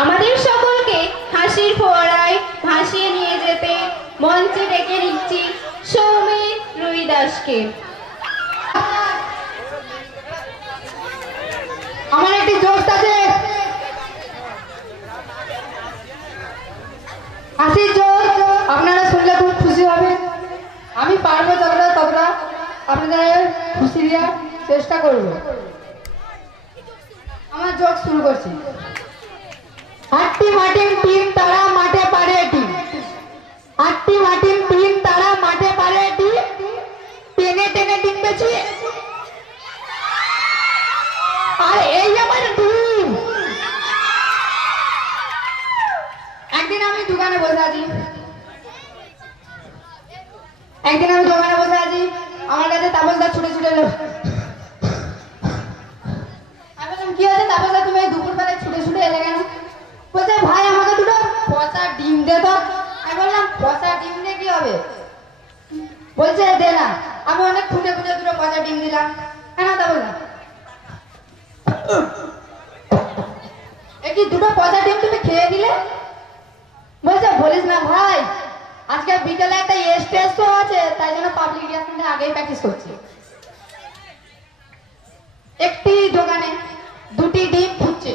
আমাদের সকলকে হাসির ফোয়ারায় ভাসিয়ে নিয়ে যেতে মঞ্চে ডেকে নিচ্ছি সৌমিত রুই দাসকে। আমার একটি জোশ আছে, হাসির জোশ, আপনারা শুনলে খুব খুশি হবে। আমি পারবো যতটা আপনাদের খুশি দেওয়ার চেষ্টা করব। আমার জোক শুরু করছি। আটটি মাটির টিম তারা মাঠে পারে টিম, আটটি মাটির টিম তারা মাঠে পারে টিম, টেনে টেনে টিম পেছি, আর এই আমার টিম। একদিন আমি দোকানে বসে আছি, আমার কাছে তাপসদা ছুটে ছুটে এলো। আমি বললাম কি হয়েছে তাপসদা, তুমি দুপুর বেলায় ছুটে ছুটে এলে কেন? বলছে ভাই আমাকে দুটো পচা ডিম দে তো। আমি বললাম পচা ডিম দিয়ে কি হবে? বলছে দে না। আমি অনেক খুঁজে খুঁজে দুটো পচা ডিম দিলাম। কেন তা বললাম কি দুটো পচা ডিম তুমি খেয়ে দিলে? বলছে বলিস না ভাই, আজকে বিকেলে একটা স্টেজ শো আছে, তাই জন্য পাবলিক রিয়াকশনে আগেই প্র্যাকটিস করছি। একটি দোকানে দুটি ডিম ফুটছে,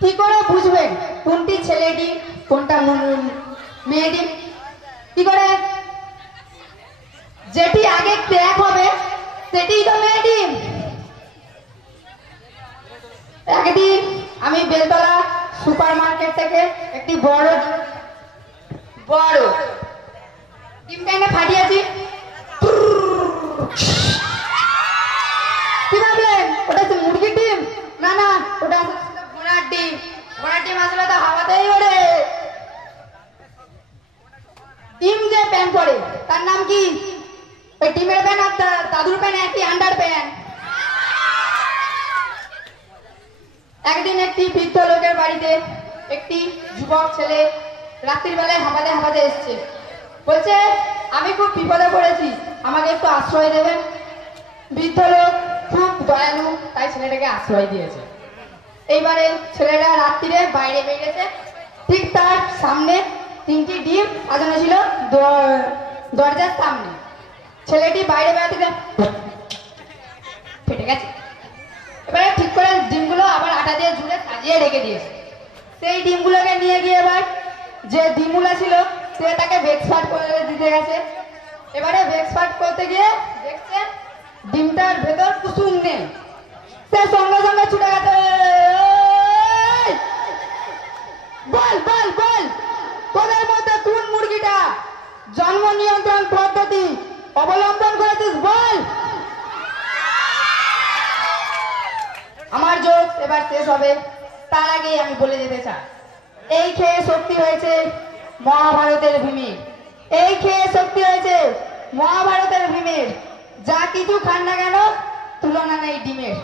কি করে বুঝবেন কোনটি ছেলে ডিম কোনটা মেয়ে ডিম? কি করে? যেটি আগে ক্র্যাক হবে সেটি তো মেয়ে ডিম। একদিন আমি বেলতলা সুপার মার্কেট থেকে একটি বড় ডিমটা এনে ফাটিয়েছি। কি ভাবলেন ওটা হচ্ছে মুরগির ডিম? না না, ওটা ঘোড়ার ডিম। ঘোড়ার ডিম আসলে তো হাওয়াতেই ওড়ে। ডিম যে প্যান্ট পরে তার নাম কি? ওই ডিমের প্যান্ট আর দাদুর প্যান্ট একই, আন্ডার প্যান্ট। একদিন একটি বৃদ্ধ লোকের বাড়িতে একটি যুবক ছেলে রাত্রির বেলায় হাঁপাতে এসছে। বলছে আমি খুব বিপদে পড়েছি, আমাকে একটু আশ্রয় দেবেন। বৃদ্ধ লোক খুব দয়ালু, তাই ছেলেটাকে আশ্রয় দিয়েছে। এইবারে ছেলেটা রাত্রিরে বাইরে বেরিয়েছে, ঠিক তার সামনে তিনটি ডিম সাজানো ছিল দরজার সামনে। ছেলেটি বাইরে বেড়াতে ফেটে গেছে। এবারে ঠিক করে ডিমগুলো আবার আটা দিয়ে ঝুলে সাজিয়ে রেখে দিয়েছে। সেই ডিমগুলোকে নিয়ে গিয়ে এবার যে ডিমগুলো ছিল সে তাকে ব্রেকফাস্ট করে দিতে গেছে। এবারে ব্রেকফাস্ট করতে গিয়ে দেখছে ডিমটার ভেতর কুসুম নেই। সে সঙ্গে সঙ্গে ছুটে গেছে, বল বল বল তোদের মধ্যে কোন মুরগিটা জন্ম নিয়ন্ত্রণ পদ্ধতি অবলম্বন করেছিস বল। আমার জোক এবার শেষ হবে, তার আগে আমি বলে যেতে চাই, এই খেয়ে শক্তি হয়েছে মহাভারতের ভীমের, এই খেয়ে শক্তি হয়েছে মহাভারতের ভীমের। যা কিছু খান না কেন তুলনা নেই ডিমের।